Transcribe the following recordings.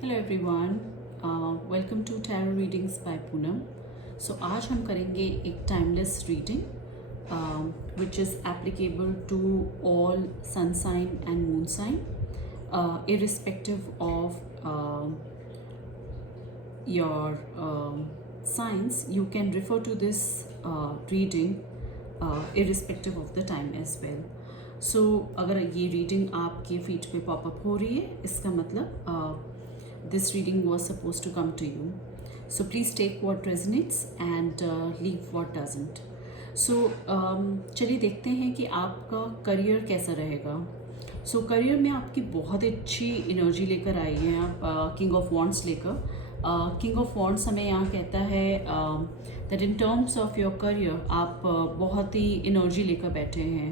Hello everyone, welcome to tarot readings by Poonam. So आज हम करेंगे एक timeless reading which is applicable to all sun sign and moon sign irrespective of your signs. You can refer to this reading irrespective of the time as well. So अगर ये reading आपके feed पे popup हो रही है, इसका मतलब this reading was supposed to come to you. So please take what resonates and leave what doesn't. So चलिए देखते हैं कि आपका करियर कैसा रहेगा. सो करियर में आपकी बहुत अच्छी एनर्जी लेकर आई हैं आप, किंग ऑफ वॉन्ड्स लेकर. किंग ऑफ वॉन्ड्स हमें यहाँ कहता है that in terms of your career आप बहुत ही एनर्जी लेकर बैठे हैं.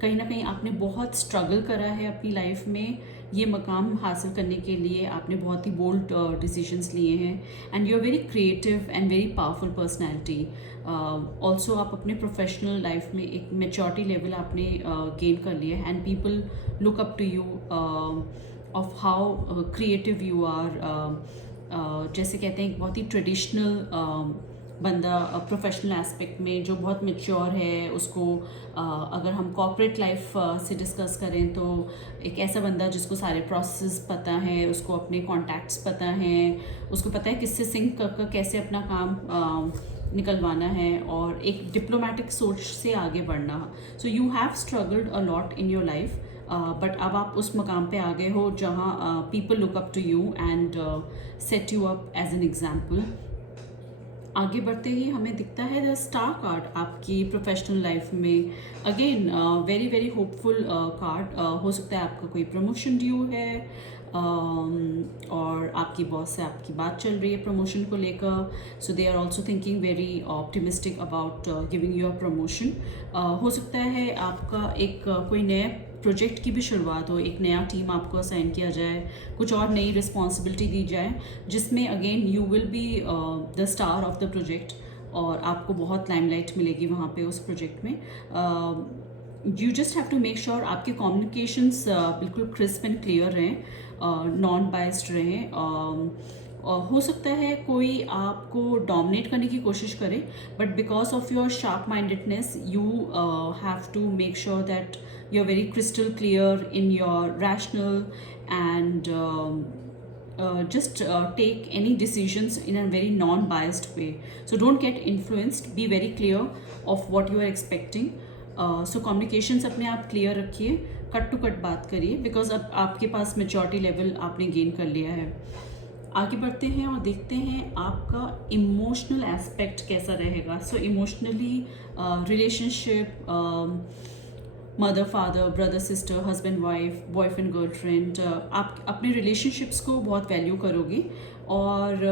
कहीं ना कहीं आपने बहुत स्ट्रगल करा है अपनी लाइफ में. ये मकाम हासिल करने के लिए आपने बहुत ही बोल्ड डिसीजंस लिए हैं and you are very creative and very powerful personality. Also आप अपने प्रोफेशनल लाइफ में एक मेच्योरिटी लेवल आपने गेन कर लिया है and people look up to you of how creative you are. जैसे कहते हैं बहुत ही ट्रेडिशनल बंदा प्रोफेशनल एस्पेक्ट में जो बहुत मेच्योर है उसको अगर हम कॉर्पोरेट लाइफ से डिस्कस करें तो एक ऐसा बंदा जिसको सारे प्रोसेस पता है, उसको अपने कॉन्टैक्ट्स पता हैं, उसको पता है किससे सिंक कर कैसे अपना काम निकलवाना है और एक डिप्लोमेटिक सोच से आगे बढ़ना. So you have struggled a lot in your life but अब आप उस मकाम पे आ गए हो जहाँ people look up to you and set you up as an example. आगे बढ़ते ही हमें दिखता है द स्टार कार्ड आपकी प्रोफेशनल लाइफ में. Again very very hopeful card. हो सकता है आपका कोई प्रमोशन ड्यू है और आपकी बॉस से आपकी बात चल रही है प्रमोशन को लेकर. So they are also thinking very optimistic about giving you a promotion. हो सकता है आपका एक कोई नया प्रोजेक्ट की भी शुरुआत हो, एक नया टीम आपको असाइन किया जाए, कुछ और नई रिस्पॉन्सिबिलिटी दी जाए जिसमें again you will be the star of the project और आपको बहुत लाइमलाइट मिलेगी वहाँ पे उस प्रोजेक्ट में. You just have to make sure आपके कम्युनिकेशंस बिल्कुल क्रिस्प एंड क्लियर रहें, नॉन बायस्ड रहें. हो सकता है कोई आपको डोमिनेट करने की कोशिश करे but because of your sharp mindedness you have to make sure that you are very crystal clear in your rational and just take any decisions in a very non-biased way. So don't get influenced, be very clear of what you are expecting. So communications अपने आप clear रखिए, cut to cut बात करिए because अब आपके पास maturity level आपने gain कर लिया है. आगे बढ़ते हैं और देखते हैं आपका इमोशनल एस्पेक्ट कैसा रहेगा. So emotionally relationship, mother father, brother sister, husband wife, boyfriend girlfriend, आप अपने रिलेशनशिप्स को बहुत वैल्यू करोगे और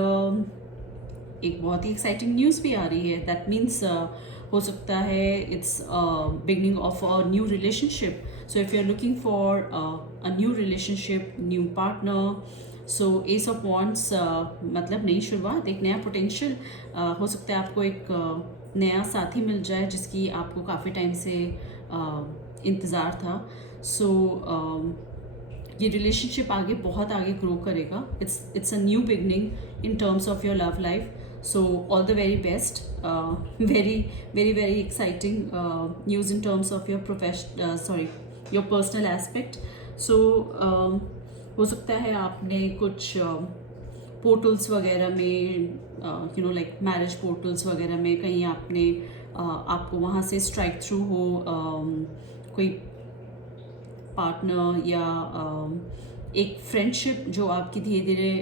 एक बहुत ही एक्साइटिंग न्यूज़ भी आ रही है. दैट मीन्स हो सकता है it's beginning of a new relationship. So if you are looking for a new relationship, new partner, so ace of wands मतलब नई शुरुआत, एक नया पोटेंशियल. हो सकता है आपको एक नया साथी मिल जाए जिसकी आपको काफ़ी टाइम से इंतज़ार था. सो ये रिलेशनशिप आगे बहुत आगे ग्रो करेगा. It's a new beginning in terms of your love life. So all the very best. Very exciting news in terms of your your personal aspect. So हो सकता है आपने कुछ पोर्टल्स वगैरह में लाइक मैरिज पोर्टल्स वगैरह में कहीं आपने आपको वहाँ से स्ट्राइक थ्रू हो कोई पार्टनर या एक फ्रेंडशिप जो आपकी धीरे धीरे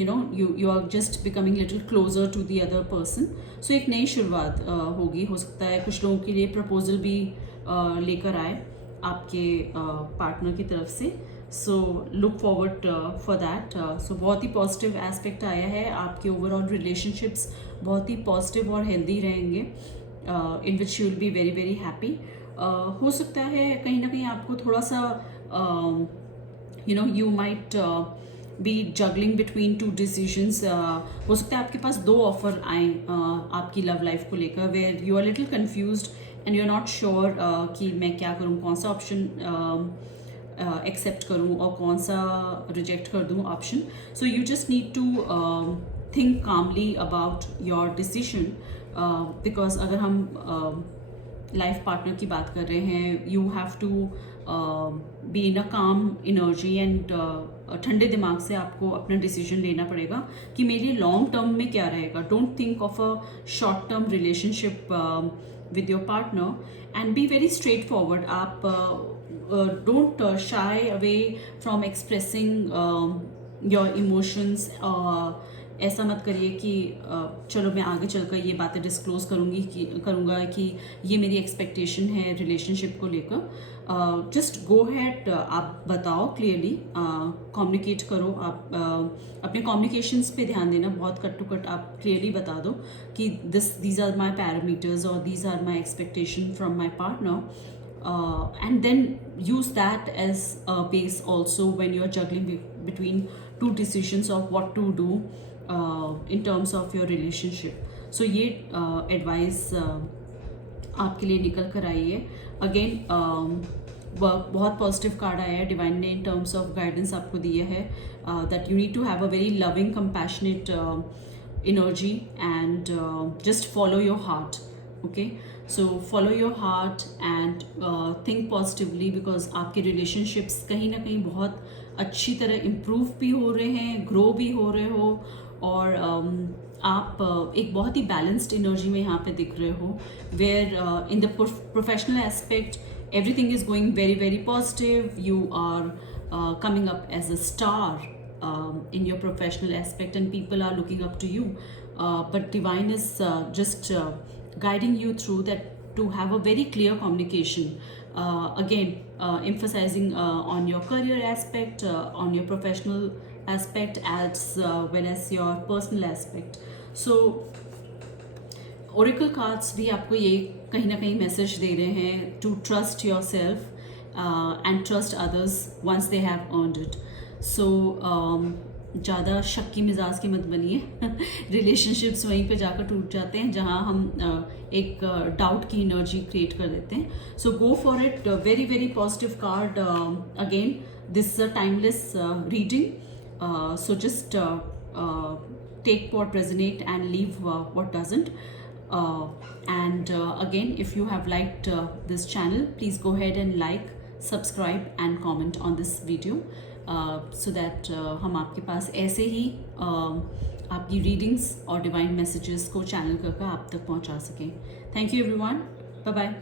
you are just becoming little closer to the other person. So एक नई शुरुआत होगी. हो सकता है कुछ लोगों के लिए प्रपोजल भी लेकर आए आपके पार्टनर की तरफ से. So look forward for that. So बहुत ही पॉजिटिव एस्पेक्ट आया है. आपके ओवरऑल रिलेशनशिप्स बहुत ही पॉजिटिव और हेल्दी रहेंगे in which you will be very very happy. हो सकता है कहीं ना कहीं आपको थोड़ा सा you might be juggling between two decisions. हो सकता है आपके पास दो ऑफर आए आपकी लव लाइफ को लेकर where you are little confused and you are not sure कि मैं क्या करूँ, कौन सा ऑप्शन एक्सेप्ट करूँ और कौन सा रिजेक्ट कर दूँ option. So you just need to think calmly about your decision, because अगर हम लाइफ पार्टनर की बात कर रहे हैं, you have to be in a calm energy and ठंडे दिमाग से आपको अपना डिसीजन लेना पड़ेगा कि मेरे लॉन्ग टर्म में क्या रहेगा. Don't think of a short term relationship with your partner and be very straightforward. आप don't shy away from expressing your emotions. ऐसा मत करिए कि चलो मैं आगे चलकर ये बातें डिस्क्लोज करूँगा कि ये मेरी एक्सपेक्टेशन है रिलेशनशिप को लेकर. जस्ट गो हैड, आप बताओ क्लियरली, कम्युनिकेट करो. आप अपने कम्युनिकेशंस पे ध्यान देना, बहुत कट टू कट आप क्लियरली बता दो कि these are my parameters or these are my expectation from my partner, and then use that as a base also when you are juggling between two decisions of what to do in terms of your relationship. So ये advice आपके लिए निकल कर आई है. Again बहुत positive card आया है divine ने इन टर्म्स ऑफ गाइडेंस आपको दिया है, that you need to have a very loving compassionate energy and just follow your heart. Okay, so follow your heart and think positively, because आपके relationships कहीं ना कहीं बहुत अच्छी तरह इम्प्रूव भी हो रहे हैं, ग्रो भी हो रहे हो, और आप एक बहुत ही बैलेंस्ड एनर्जी में यहाँ पे दिख रहे हो, where in the professional aspect everything is going very very positive. You are coming up as a star in your professional aspect and people are looking up to you, but divine is just guiding you through that to have a very clear communication, again emphasizing on your career aspect, on your professional aspect, as well as your personal aspect. So Oracle cards भी आपको ये कहीं ना कहीं message दे रहे हैं to trust yourself and trust others once they have earned it. So ज़्यादा शक की मिजाज की मत बनिए. रिलेशनशिप्स वहीं पे जाकर टूट जाते हैं जहाँ हम एक डाउट की एनर्जी क्रिएट कर देते हैं. So go for it. Very very positive card. Again this is a timeless reading, so just take what resonate and leave what doesn't. And again, if you have liked this channel, please go ahead and like, subscribe and comment on this video, so that हम आपके पास ऐसे ही आपकी readings और divine messages को channel करके आप तक पहुंचा सकें. Thank you everyone. Bye bye.